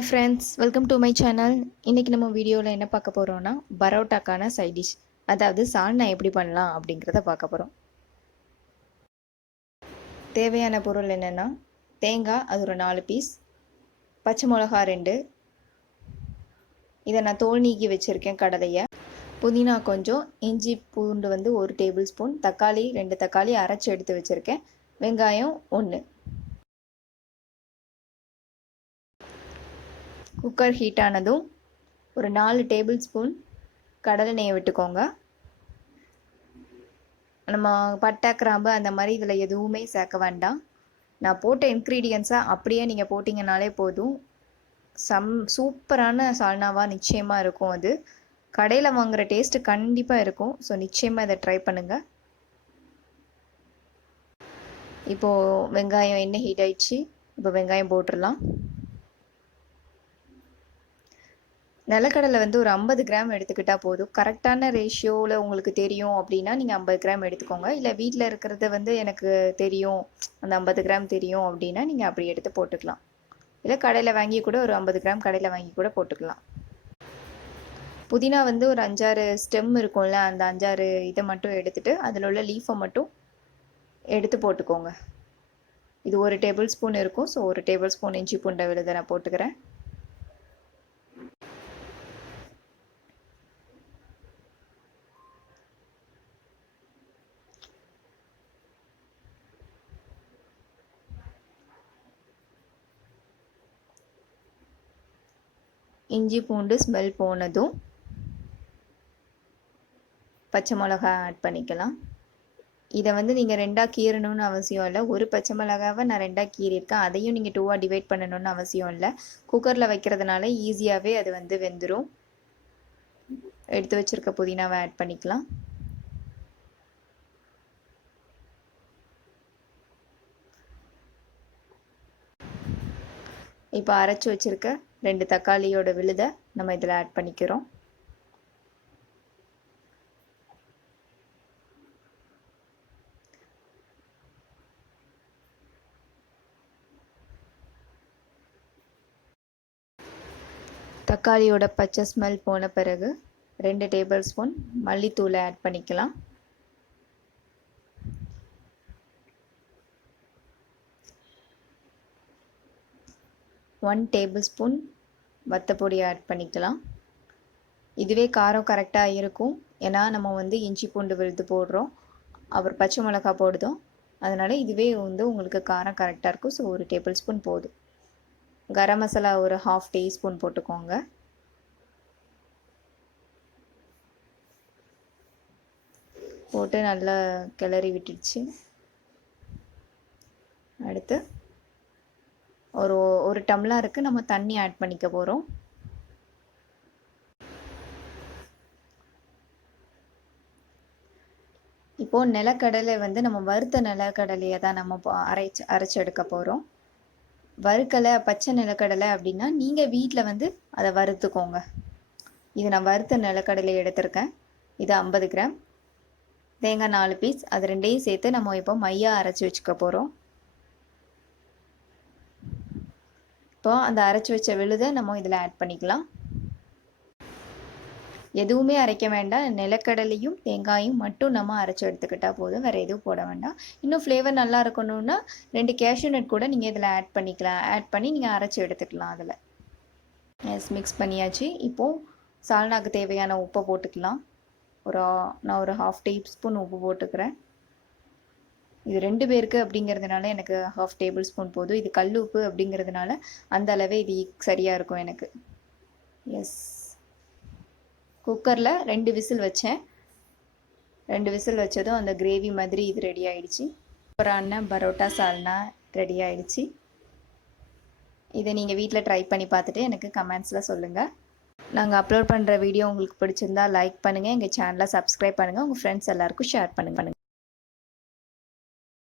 Hi friends, welcome to my channel. இன்னைக்கு நம்ம வீடியோவில் என்ன பார்க்க போகிறோம்னா பரோட்டாக்கான சைட் டிஷ், அதாவது சால்னா எப்படி பண்ணலாம் அப்படிங்கிறத பார்க்க போகிறோம். தேவையான பொருள் என்னென்னா தேங்காய், அது ஒரு 4 பீஸ், பச்சை மிளகா 2, இதை நான் தோல் நீக்கி வச்சுருக்கேன் கடலையை, புதினா கொஞ்சம், இஞ்சி பூண்டு வந்து 1 டேபிள் ஸ்பூன், தக்காளி 2 தக்காளி அரைச்சி எடுத்து வச்சுருக்கேன், வெங்காயம் 1. குக்கர் ஹீட் ஆனதும் ஒரு 4 டேபிள் ஸ்பூன் கடலை எண்ணெயை விட்டுக்கோங்க. நம்ம பட்டை கிராம்பு அந்த மாதிரி இதில் எதுவுமே சேர்க்க வேண்டாம். நான் போட்ட இன்க்ரீடியன்ஸை அப்படியே நீங்கள் போட்டிங்கனாலே போதும். சூப்பரான சால்னாவாக நிச்சயமாக இருக்கும். அது கடையில் வாங்குகிற டேஸ்ட்டு கண்டிப்பாக இருக்கும். ஸோ நிச்சயமாக இதை ட்ரை பண்ணுங்கள். இப்போது வெங்காயம் எண்ணெய் ஹீட் ஆயிடுச்சு. இப்போ வெங்காயம் போட்டுடலாம். நிலக்கடலை வந்து ஒரு 50 கிராம் எடுத்துக்கிட்டால் போதும். கரெக்டான ரேஷியோவில் உங்களுக்கு தெரியும் அப்படின்னா நீங்கள் 50 கிராம் எடுத்துக்கோங்க. இல்லை வீட்டில் இருக்கிறத வந்து எனக்கு தெரியும், அந்த 50 கிராம் தெரியும் அப்படின்னா நீங்கள் அப்படி எடுத்து போட்டுக்கலாம். இல்லை கடையில் வாங்கி கூட ஒரு 50 கிராம் கடையில் வாங்கி கூட போட்டுக்கலாம். புதினா வந்து ஒரு 5-6 ஸ்டெம் இருக்கும்ல, அந்த 5-6 இதை மட்டும் எடுத்துகிட்டு அதில் உள்ள லீஃபை மட்டும் எடுத்து போட்டுக்கோங்க. இது 1 டேபிள் ஸ்பூன் இருக்கும். ஸோ 1 டேபிள் ஸ்பூன் இஞ்சி பூண்டை விழுதை நான் போட்டுக்கிறேன். இஞ்சி பூண்டு ஸ்மெல் போனதும் பச்சை மிளகா ஆட் பண்ணிக்கலாம். இதை வந்து நீங்கள் 2ஆக கீறணும்னு அவசியம் இல்லை. ஒரு பச்சை மிளகாவை நான் 2ஆக கீறியிருக்கேன். அதையும் நீங்கள் 2ஆக டிவைட் பண்ணணும்னு அவசியம் இல்லை. குக்கரில் வைக்கிறதுனால ஈஸியாகவே அது வந்து வெந்துடும். எடுத்து வச்சுருக்க புதினாவை ஆட் பண்ணிக்கலாம். இப்போ அரைச்சி வச்சுருக்க 2 தக்காளியோட விழுதை நம்ம இதில் ஆட் பண்ணிக்கிறோம். தக்காளியோட பச்சை ஸ்மெல் போன பிறகு 2 டேபிள் ஸ்பூன் மல்லித்தூளை ஆட் பண்ணிக்கலாம். ஒன் டேபிள் ஸ்பூன் வத்தப்பொடி ஆட் பண்ணிக்கலாம். இதுவே காரம் கரெக்டாக இருக்கும். ஏன்னா நம்ம வந்து இஞ்சி பூண்டு விழுது போடுறோம், அப்புறம் பச்சை மிளகா போடுதோம், அதனால் இதுவே வந்து உங்களுக்கு காரம் கரெக்டாக இருக்கும். ஸோ 1 டேபிள் ஸ்பூன் போதும். கரம் மசாலா ஒரு 1/2 டீஸ்பூன் போட்டுக்கோங்க. போட்டு நல்லா கிளறி விட்டுடுச்சு. அடுத்து ஒரு டம்ளருக்கு நம்ம தண்ணி ஆட் பண்ணிக்க போகிறோம். இப்போது நிலக்கடலை வந்து நம்ம வறுத்த நிலக்கடலையை தான் நம்ம அரைச்சி எடுக்க போகிறோம். வறுக்கலை பச்சை நிலக்கடலை அப்படின்னா நீங்கள் வீட்டில் வந்து அதை வறுத்துக்கோங்க. இது நான் வறுத்த நிலக்கடலை எடுத்திருக்கேன். இது 50 கிராம். தேங்காய் 4 பீஸ், அது 2ஐயும் சேர்த்து நம்ம இப்போ மையாக அரைச்சி வச்சுக்க போகிறோம். இப்போ அந்த அரைச்சி வச்ச விழுதை நம்ம இதில் ஆட் பண்ணிக்கலாம். எதுவுமே அரைக்க வேண்டாம். நிலக்கடலையும் தேங்காயும் மட்டும் நம்ம அரைச்சி எடுத்துக்கிட்டால் போதும். வேறு எதுவும் போட வேண்டாம். இன்னும் ஃப்ளேவர் நல்லா இருக்கணும்னா 2 கேஷ்யூ நட் கூட நீங்கள் இதில் ஆட் பண்ணிக்கலாம். ஆட் பண்ணி நீங்கள் அரைச்சி எடுத்துக்கலாம். அதில் மிக்ஸ் பண்ணியாச்சு. இப்போது சால்னாக்கு தேவையான உப்பை போட்டுக்கலாம். நான் ஒரு 1/2 டீஸ்பூன் உப்பு போட்டுக்கிறேன். இது 2 பேருக்கு அப்படிங்கிறதுனால எனக்கு 1/2 டேபிள் ஸ்பூன் போதும். இது கல் உப்பு அப்படிங்கிறதுனால அந்த அளவே இது சரியாக இருக்கும் எனக்கு. குக்கரில் 2 விசில் வச்சேன். 2 விசில் வச்சதும் அந்த கிரேவி மாதிரி இது ரெடி ஆகிடுச்சு. சூப்பரான பரோட்டா சால்னா ரெடி ஆகிடுச்சு. இதை நீங்கள் வீட்டில் ட்ரை பண்ணி பார்த்துட்டு எனக்கு கமெண்ட்ஸில் சொல்லுங்கள். நாங்கள் அப்லோட் பண்ணுற வீடியோ உங்களுக்கு பிடிச்சிருந்தா லைக் பண்ணுங்கள், எங்கள் சேனலை சப்ஸ்கிரைப் பண்ணுங்கள், உங்கள் ஃப்ரெண்ட்ஸ் எல்லாருக்கும் ஷேர் பண்ணுங்கள்.